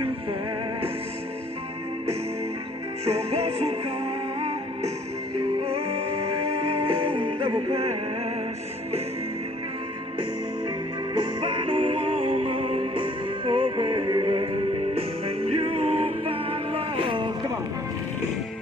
too fast. Troubles will come, oh, they will pass. Go find a woman, oh baby, and you'll find love. Come on.